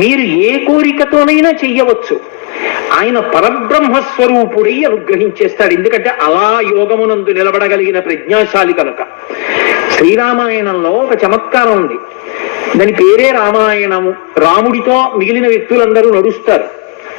మీరు ఏ కోరికతోనైనా చెయ్యవచ్చు ఆయన పరబ్రహ్మస్వరూపుడై అనుగ్రహించేస్తాడు ఎందుకంటే అలా యోగమునందు నిలబడగలిగిన ప్రజ్ఞాశాలి కనుక శ్రీరామాయణంలో ఒక చమత్కారం ఉంది దాని పేరే రామాయణము రాముడితో మిగిలిన వ్యక్తులందరూ నడుస్తారు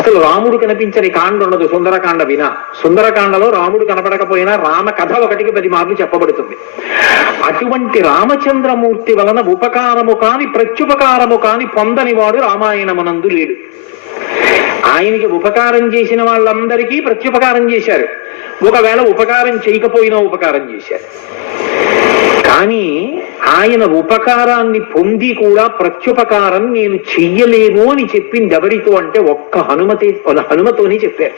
అసలు రాముడు కనిపించని కాండ ఉండదు సుందరకాండ వినా సుందరకాండలో రాముడు కనపడకపోయినా రామ కథ ఒకటికి పది మార్లు చెప్పబడుతుంది అటువంటి రామచంద్రమూర్తి వలన ఉపకారము కాని ప్రత్యుపకారము కాని పొందని వాడు రామాయణమునందు లేడు ఆయనకి ఉపకారం చేసిన వాళ్ళందరికీ ప్రత్యుపకారం చేశారు ఒకవేళ ఉపకారం చేయకపోయినా ఉపకారం చేశారు కానీ ఆయన ఉపకారాన్ని పొంది కూడా ప్రత్యుపకారం నేను చెయ్యలేను అని చెప్పింది ఎవరితో అంటే ఒక్క హనుమతే హనుమతోనే చెప్పారు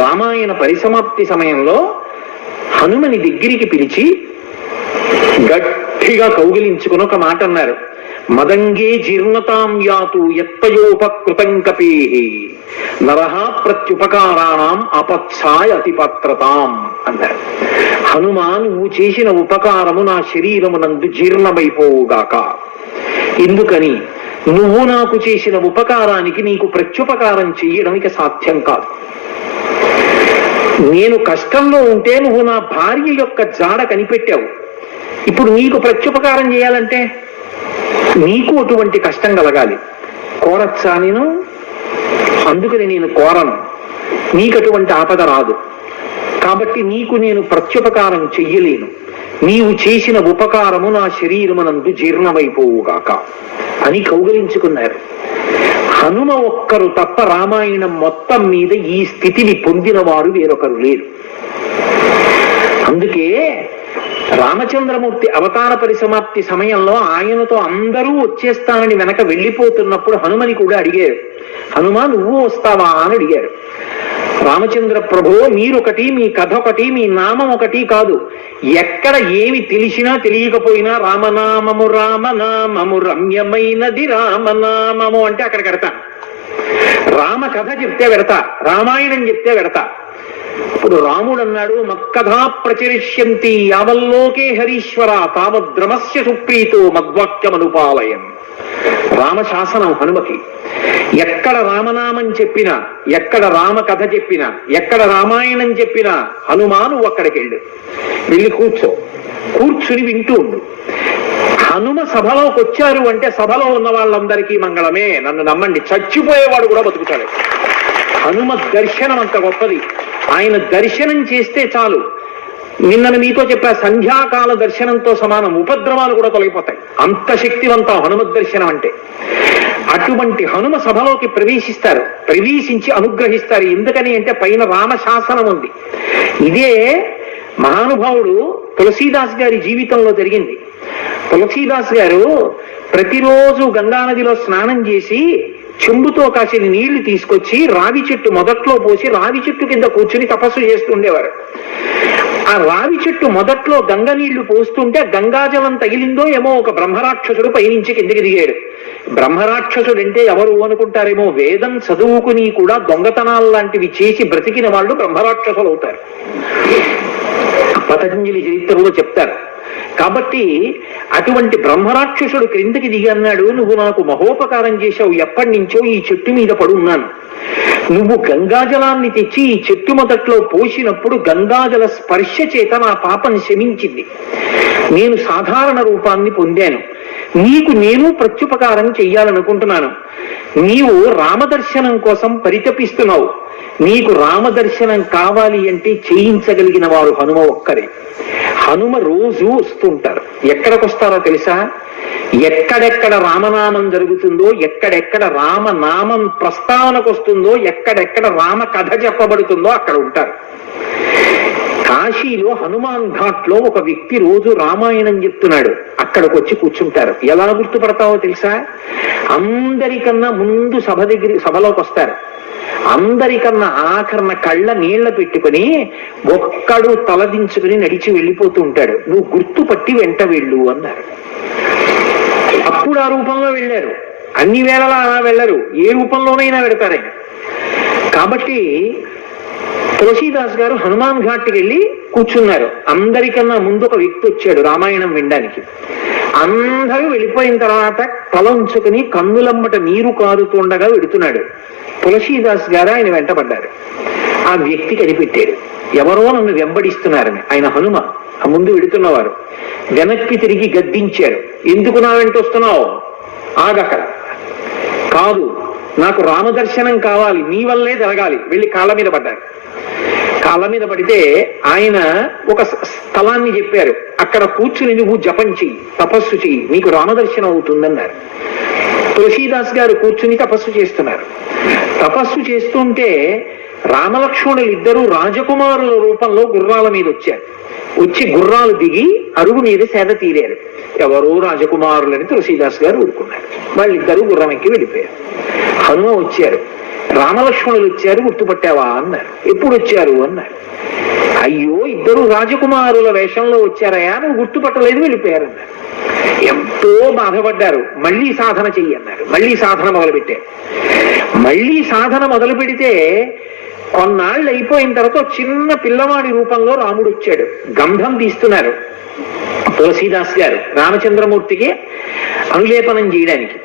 రామాయణ పరిసమాప్తి సమయంలో హనుమని దగ్గరికి పిలిచి గట్టిగా కౌగిలించుకుని ఒక మాట అన్నారు మదంగే జీర్ణతాం యాతు ఎత్తయోపకృతం కపేహి నరహ ప్రత్యుపకారాణం అపచ్ఛాయ అతిపత్రతాం అన్నారు హనుమాన్ నువ్వు చేసిన ఉపకారము నా శరీరమునందు జీర్ణమైపోవుగాక ఎందుకని నువ్వు నాకు చేసిన ఉపకారానికి నీకు ప్రత్యుపకారం చేయడం ఇక సాధ్యం కాదు నేను కష్టంలో ఉంటే నువ్వు నా భార్య యొక్క జాడ కనిపెట్టావు ఇప్పుడు నీకు ప్రత్యుపకారం చేయాలంటే నీకు అటువంటి కష్టం కలగాలి కోరచ్చా నేను అందుకని నేను కోరను నీకు అటువంటి ఆపద రాదు కాబట్టి నీకు నేను ప్రత్యుపకారం చెయ్యలేను నీవు చేసిన ఉపకారము నా శరీరమునందు జీర్ణమైపోవుగాక అని కౌగలించుకున్నారు హనుమ ఒక్కరు తప్ప రామాయణం మొత్తం మీద ఈ స్థితిని పొందినవారు వేరొకరు లేరు అందుకే రామచంద్రమూర్తి అవతార పరిసమాప్తి సమయంలో ఆయనతో అందరూ వచ్చేస్తానని వెనక వెళ్ళిపోతున్నప్పుడు హనుమని కూడా అడిగారు హనుమా నువ్వు వస్తావా అని అడిగారు రామచంద్ర ప్రభు మీరొకటి మీ కథ ఒకటి మీ నామం ఒకటి కాదు ఎక్కడ ఏమి తెలిసినా తెలియకపోయినా రామనామము రామనామము రమ్యమైనది రామనామము అంటే అక్కడ కడతా రామ కథ చెప్తే పెడతా రామాయణం చెప్తే పెడతా ఇప్పుడు రాముడు అన్నాడు మక్కథా ప్రచరిష్యంతి యావల్లోకే హరీశ్వర తావద్రమస్య సుప్రీతో మద్వాక్యమనుపాలయం రామశాసనం హనుమకి ఎక్కడ రామనామం చెప్పినా ఎక్కడ రామ కథ చెప్పినా ఎక్కడ రామాయణం చెప్పినా హనుమాను అక్కడికి వెళ్ళు వెళ్ళి కూర్చో కూర్చుని వింటూ ఉండు హనుమ సభలోకి వచ్చారు అంటే సభలో ఉన్న వాళ్ళందరికీ మంగళమే నన్ను నమ్మండి చచ్చిపోయేవాడు కూడా బతుకుతాడు హనుమ దర్శనం అంత గొప్పది ఆయన దర్శనం చేస్తే చాలు నిన్న మీతో చెప్పా సంధ్యాకాల దర్శనంతో సమానం ఉపద్రవాలు కూడా తొలగిపోతాయి అంత శక్తివంత హనుమద్ దర్శనం అంటే అటువంటి హనుమ సభలోకి ప్రవేశిస్తారు ప్రవేశించి అనుగ్రహిస్తారు ఎందుకని అంటే పైన శాసనం ఉంది ఇదే మహానుభావుడు తులసీదాస్ గారి జీవితంలో జరిగింది తులసీదాస్ గారు ప్రతిరోజు గంగానదిలో స్నానం చేసి చెంబుతో కాసిన నీళ్లు తీసుకొచ్చి రావి చెట్టు మొదట్లో పోసి రావి చెట్టు కింద కూర్చుని తపస్సు చేస్తుండేవారు ఆ రావి చెట్టు మొదట్లో గంగ నీళ్లు పోస్తుంటే గంగాజలం తగిలిందో ఏమో ఒక బ్రహ్మరాక్షసుడు పైనుంచి కిందికి దిగాడు బ్రహ్మరాక్షసుడు అంటే ఎవరు అనుకుంటారేమో వేదం చదువుకుని కూడా దొంగతనాలు లాంటివి చేసి బ్రతికిన వాళ్ళు బ్రహ్మరాక్షసులు అవుతారు పతంజలి చరిత్రలో చెప్తారు కాబట్టి అటువంటి బ్రహ్మరాక్షసుడు క్రిందికి దిగన్నాడు నువ్వు నాకు మహోపకారం చేశావు ఎప్పటి నుంచో ఈ చెట్టు మీద పడున్నాను నువ్వు గంగాజలాన్ని తెచ్చి ఈ చెట్టు మొదట్లో పోసినప్పుడు గంగాజల స్పర్శ చేత నా పాపం శమించింది నేను సాధారణ రూపాన్ని పొందాను నీకు నేను ప్రత్యుపకారం చెయ్యాలనుకుంటున్నాను నీవు రామదర్శనం కోసం పరితపిస్తున్నావు నీకు రామదర్శనం కావాలి అంటే చేయించగలిగిన వారు హనుమ ఒక్కరే హనుమ రోజు వస్తుంటారు ఎక్కడికి వస్తారో తెలుసా ఎక్కడెక్కడ రామనామం జరుగుతుందో ఎక్కడెక్కడ రామనామం ప్రస్తావనకు వస్తుందో ఎక్కడెక్కడ రామ కథ చెప్పబడుతుందో అక్కడ ఉంటారు కాశీలో హనుమాన్ ఘాట్ లో ఒక వ్యక్తి రోజు రామాయణం చెప్తున్నాడు అక్కడికి వచ్చి కూర్చుంటారు ఎలా గుర్తుపడతావో తెలుసా అందరికన్నా ముందు సభ దగ్గర సభలోకి వస్తారు అందరికన్నా ఆఖరణ కళ్ళ నీళ్ల పెట్టుకుని ఒక్కడు తలదించుకుని నడిచి వెళ్ళిపోతూ ఉంటాడు నువ్వు గుర్తుపట్టి వెంట వెళ్ళు అన్నారు అప్పుడు ఆ రూపంలో వెళ్ళారు అన్ని వేళలా అలా వెళ్ళరు ఏ రూపంలోనైనా పెడతారు కాబట్టి తులసీదాస్ గారు హనుమాన్ ఘాట్కి వెళ్ళి కూర్చున్నారు అందరికన్నా ముందు ఒక వ్యక్తి వచ్చాడు రామాయణం వినడానికి అందరూ వెళ్ళిపోయిన తర్వాత తల ఉంచుకుని కన్నులమ్మట నీరు కారుతుండగా వెడుతున్నాడు తులసీదాస్ గారు ఆయన వెంటబడ్డారు ఆ వ్యక్తి కనిపెట్టాడు ఎవరో నన్ను వెంబడిస్తున్నారని ఆయన హనుమ ఆ ముందు వెడుతున్నవారు వెనక్కి తిరిగి గద్దించారు ఎందుకు నా వెంట వస్తున్నావు ఆగక్కడ కాదు నాకు రామదర్శనం కావాలి నీ వల్లే జరగాలి వెళ్ళి కాళ్ళ మీద పడ్డారు కాళ్ళ మీద పడితే ఆయన ఒక స్థలాన్ని చెప్పారు అక్కడ కూర్చుని నువ్వు జపం చెయ్యి తపస్సు చెయ్యి నీకు రామదర్శనం అవుతుందన్నారు తులసీదాస్ గారు కూర్చుని తపస్సు చేస్తున్నారు తపస్సు చేస్తుంటే రామలక్ష్మణులు ఇద్దరు రాజకుమారుల రూపంలో గుర్రాల మీద వచ్చారు వచ్చి గుర్రాలు దిగి అరుగు మీద సేద తీరారు ఎవరో రాజకుమారులని తులసీదాస్ గారు ఊరుకున్నారు వాళ్ళిద్దరూ గుర్రం ఎక్కి వెళ్ళిపోయారు హనుమ వచ్చారు రామలక్ష్మణులు వచ్చారు గుర్తుపట్టావా అన్నారు ఎప్పుడు వచ్చారు అన్నారు అయ్యో ఇద్దరు రాజకుమారుల వేషంలో వచ్చారయా నువ్వు గుర్తుపట్టలేదు అన్నారు ఎంతో బాధపడ్డారు మళ్ళీ సాధన అన్నారు మళ్ళీ సాధన మొదలుపెట్టారు మళ్ళీ సాధన మొదలు పెడితే కొన్నాళ్ళు అయిపోయిన తర్వాత చిన్న పిల్లవాడి రూపంలో రాముడు వచ్చాడు గంధం తీస్తున్నారు తులసీదాస్ గారు రామచంద్రమూర్తికి అనులేపనం చేయడానికి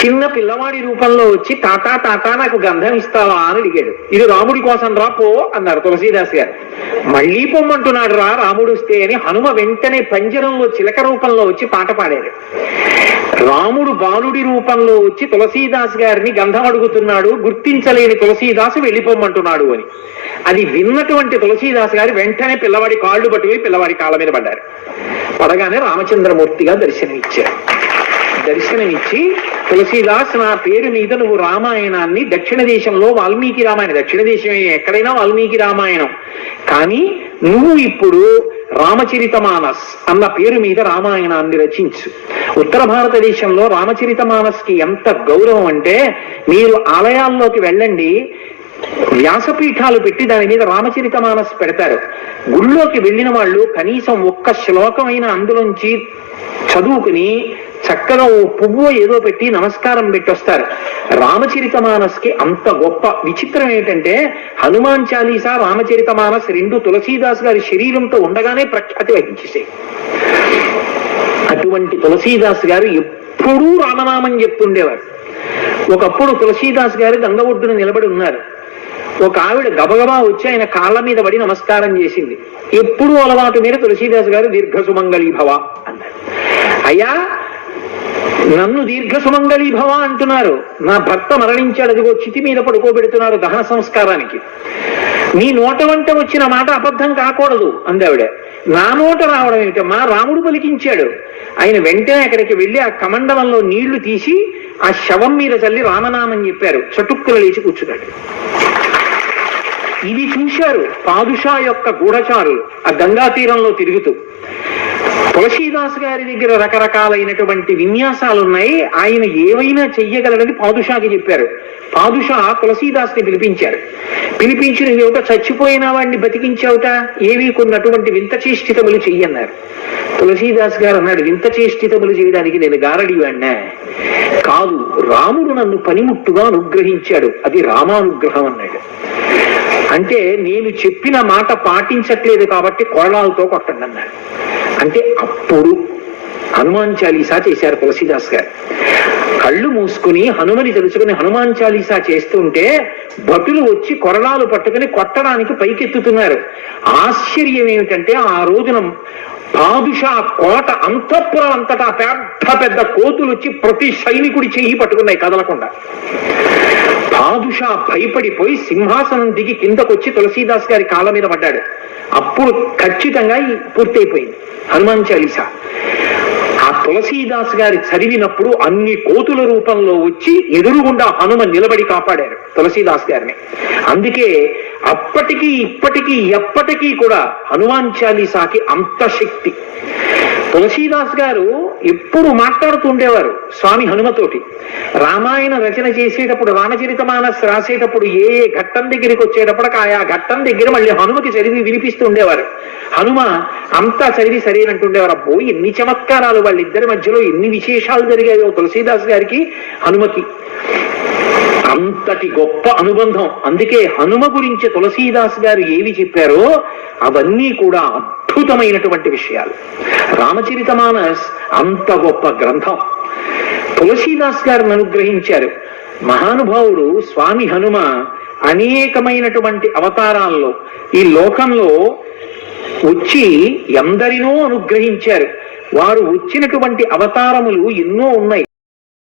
చిన్న పిల్లవాడి రూపంలో వచ్చి తాతా తాతా నాకు గంధం ఇస్తావా అని అడిగాడు ఇది రాముడి కోసం రా పో అన్నారు తులసీదాస్ గారు మళ్ళీ పొమ్మంటున్నాడు రా రాముడు వస్తే అని హనుమ వెంటనే పంజరంలో చిలక రూపంలో వచ్చి పాట పాడాడు రాముడు బాలుడి రూపంలో వచ్చి తులసీదాస్ గారిని గంధం అడుగుతున్నాడు గుర్తించలేని తులసీదాసు వెళ్ళిపోమ్మంటున్నాడు అని అది విన్నటువంటి తులసీదాస్ గారు వెంటనే పిల్లవాడి కాళ్ళు పట్టుకుని పిల్లవాడి కాళ్ళ మీద పడ్డారు పడగానే రామచంద్రమూర్తిగా దర్శనమిచ్చారు దర్శనమిచ్చి తులసీదాస్ నా పేరు మీద నువ్వు రామాయణాన్ని దక్షిణ దేశంలో వాల్మీకి రామాయణం దక్షిణ దేశం ఎక్కడైనా వాల్మీకి రామాయణం కానీ నువ్వు ఇప్పుడు రామచరితమానస్ అన్న పేరు మీద రామాయణాన్ని రచించు ఉత్తర భారతదేశంలో రామచరితమానస్కి ఎంత గౌరవం అంటే మీరు ఆలయాల్లోకి వెళ్ళండి వ్యాసపీఠాలు పెట్టి దాని మీద రామచరిత మానస్ పెడతారు గుళ్ళోకి వెళ్ళిన వాళ్ళు కనీసం ఒక్క శ్లోకమైన అందులోంచి చదువుకుని చక్కగా ఓ పువ్వు ఏదో పెట్టి నమస్కారం పెట్టి వస్తారు రామచరిత మానస్కి అంత గొప్ప విచిత్రం ఏంటంటే హనుమాన్ చాలీసా రామచరిత మానస్ రెండు తులసీదాస్ గారి శరీరంతో ఉండగానే ప్రఖ్యాతి వహించేసాయి అటువంటి తులసీదాస్ గారు ఎప్పుడూ రామనామం చెప్తుండేవారు ఒకప్పుడు తులసీదాస్ గారు గంగ ఒడ్డున నిలబడి ఉన్నారు ఒక ఆవిడ గబగబా వచ్చి ఆయన కాళ్ళ మీద పడి నమస్కారం చేసింది ఎప్పుడు అలవాటు మీద తులసీదాస్ గారు దీర్ఘ సుమంగళీభవ అన్నారు అయ్యా నన్ను దీర్ఘ భవ అంటున్నారు నా భర్త మరణించాడు అదిగో చితి మీద పడుకోబెడుతున్నారు దహన సంస్కారానికి నీ నోట వంట వచ్చిన మాట అబద్ధం కాకూడదు అందావిడ నా నోట రావడం ఏమిటి మా రాముడు పలికించాడు ఆయన వెంటనే అక్కడికి వెళ్ళి ఆ కమండలంలో నీళ్లు తీసి ఆ శవం మీద చల్లి రామనామని చెప్పారు చటుక్కులు లేచి కూర్చున్నాడు ఇది చూశారు పాదుషా యొక్క గూఢచారులు ఆ గంగా తీరంలో తిరుగుతూ తులసీదాస్ గారి దగ్గర రకరకాలైనటువంటి విన్యాసాలు ఉన్నాయి ఆయన ఏవైనా చెయ్యగలడని పాదుషాకి చెప్పారు పాదుషా ని పిలిపించారు పిలిపించిన ఏమిటో చచ్చిపోయిన వాడిని బతికించావుట ఏవి కొన్నటువంటి వింత చేష్టితములు చెయ్యన్నారు తులసీదాస్ గారు అన్నాడు వింత చేష్టితములు చేయడానికి నేను గారడి వాడినా కాదు రాముడు నన్ను పనిముట్టుగా అనుగ్రహించాడు అది రామానుగ్రహం అన్నాడు అంటే నేను చెప్పిన మాట పాటించట్లేదు కాబట్టి కొరళాలతో కొట్టండి అన్నాడు అంటే అప్పుడు హనుమాన్ చాలీసా చేశారు తులసిదాస్ గారు కళ్ళు మూసుకుని హనుమని తెలుసుకుని హనుమాన్ చాలీసా చేస్తుంటే భటులు వచ్చి కొరడాలు పట్టుకుని కొట్టడానికి పైకెత్తుతున్నారు ఆశ్చర్యం ఏమిటంటే ఆ రోజున బాదుషా కోట అంతఃపురం అంతటా పెద్ద పెద్ద కోతులు వచ్చి ప్రతి సైనికుడి చెయ్యి పట్టుకున్నాయి కదలకుండా బాదుషా భయపడిపోయి సింహాసనం దిగి కిందకొచ్చి తులసీదాస్ గారి కాళ్ళ మీద పడ్డాడు అప్పుడు ఖచ్చితంగా పూర్తయిపోయింది హనుమాన్ చాలీస ఆ తులసీదాస్ గారి చదివినప్పుడు అన్ని కోతుల రూపంలో వచ్చి ఎదురుగుండా హనుమ నిలబడి కాపాడారు తులసీదాస్ గారిని అందుకే అప్పటికి ఇప్పటికీ ఎప్పటికీ కూడా హనుమాన్ చాలీసాకి అంత శక్తి తులసీదాస్ గారు ఎప్పుడు మాట్లాడుతుండేవారు స్వామి హనుమతోటి రామాయణ రచన చేసేటప్పుడు రామచరిత మానస్ రాసేటప్పుడు ఏ ఏ ఘట్టం దగ్గరికి వచ్చేటప్పటికి ఆయా ఘట్టం దగ్గర మళ్ళీ హనుమకి చదివి ఉండేవారు హనుమ అంతా చదివి సరేనంటుండేవారు అబ్బో ఎన్ని చమత్కారాలు వాళ్ళిద్దరి మధ్యలో ఎన్ని విశేషాలు జరిగాయో తులసీదాస్ గారికి హనుమకి అంతటి గొప్ప అనుబంధం అందుకే హనుమ గురించి తులసీదాస్ గారు ఏవి చెప్పారో అవన్నీ కూడా అద్భుతమైనటువంటి విషయాలు రామచరితమానస్ అంత గొప్ప గ్రంథం తులసీదాస్ గారిని అనుగ్రహించారు మహానుభావుడు స్వామి హనుమ అనేకమైనటువంటి అవతారాల్లో ఈ లోకంలో వచ్చి ఎందరినో అనుగ్రహించారు వారు వచ్చినటువంటి అవతారములు ఎన్నో ఉన్నాయి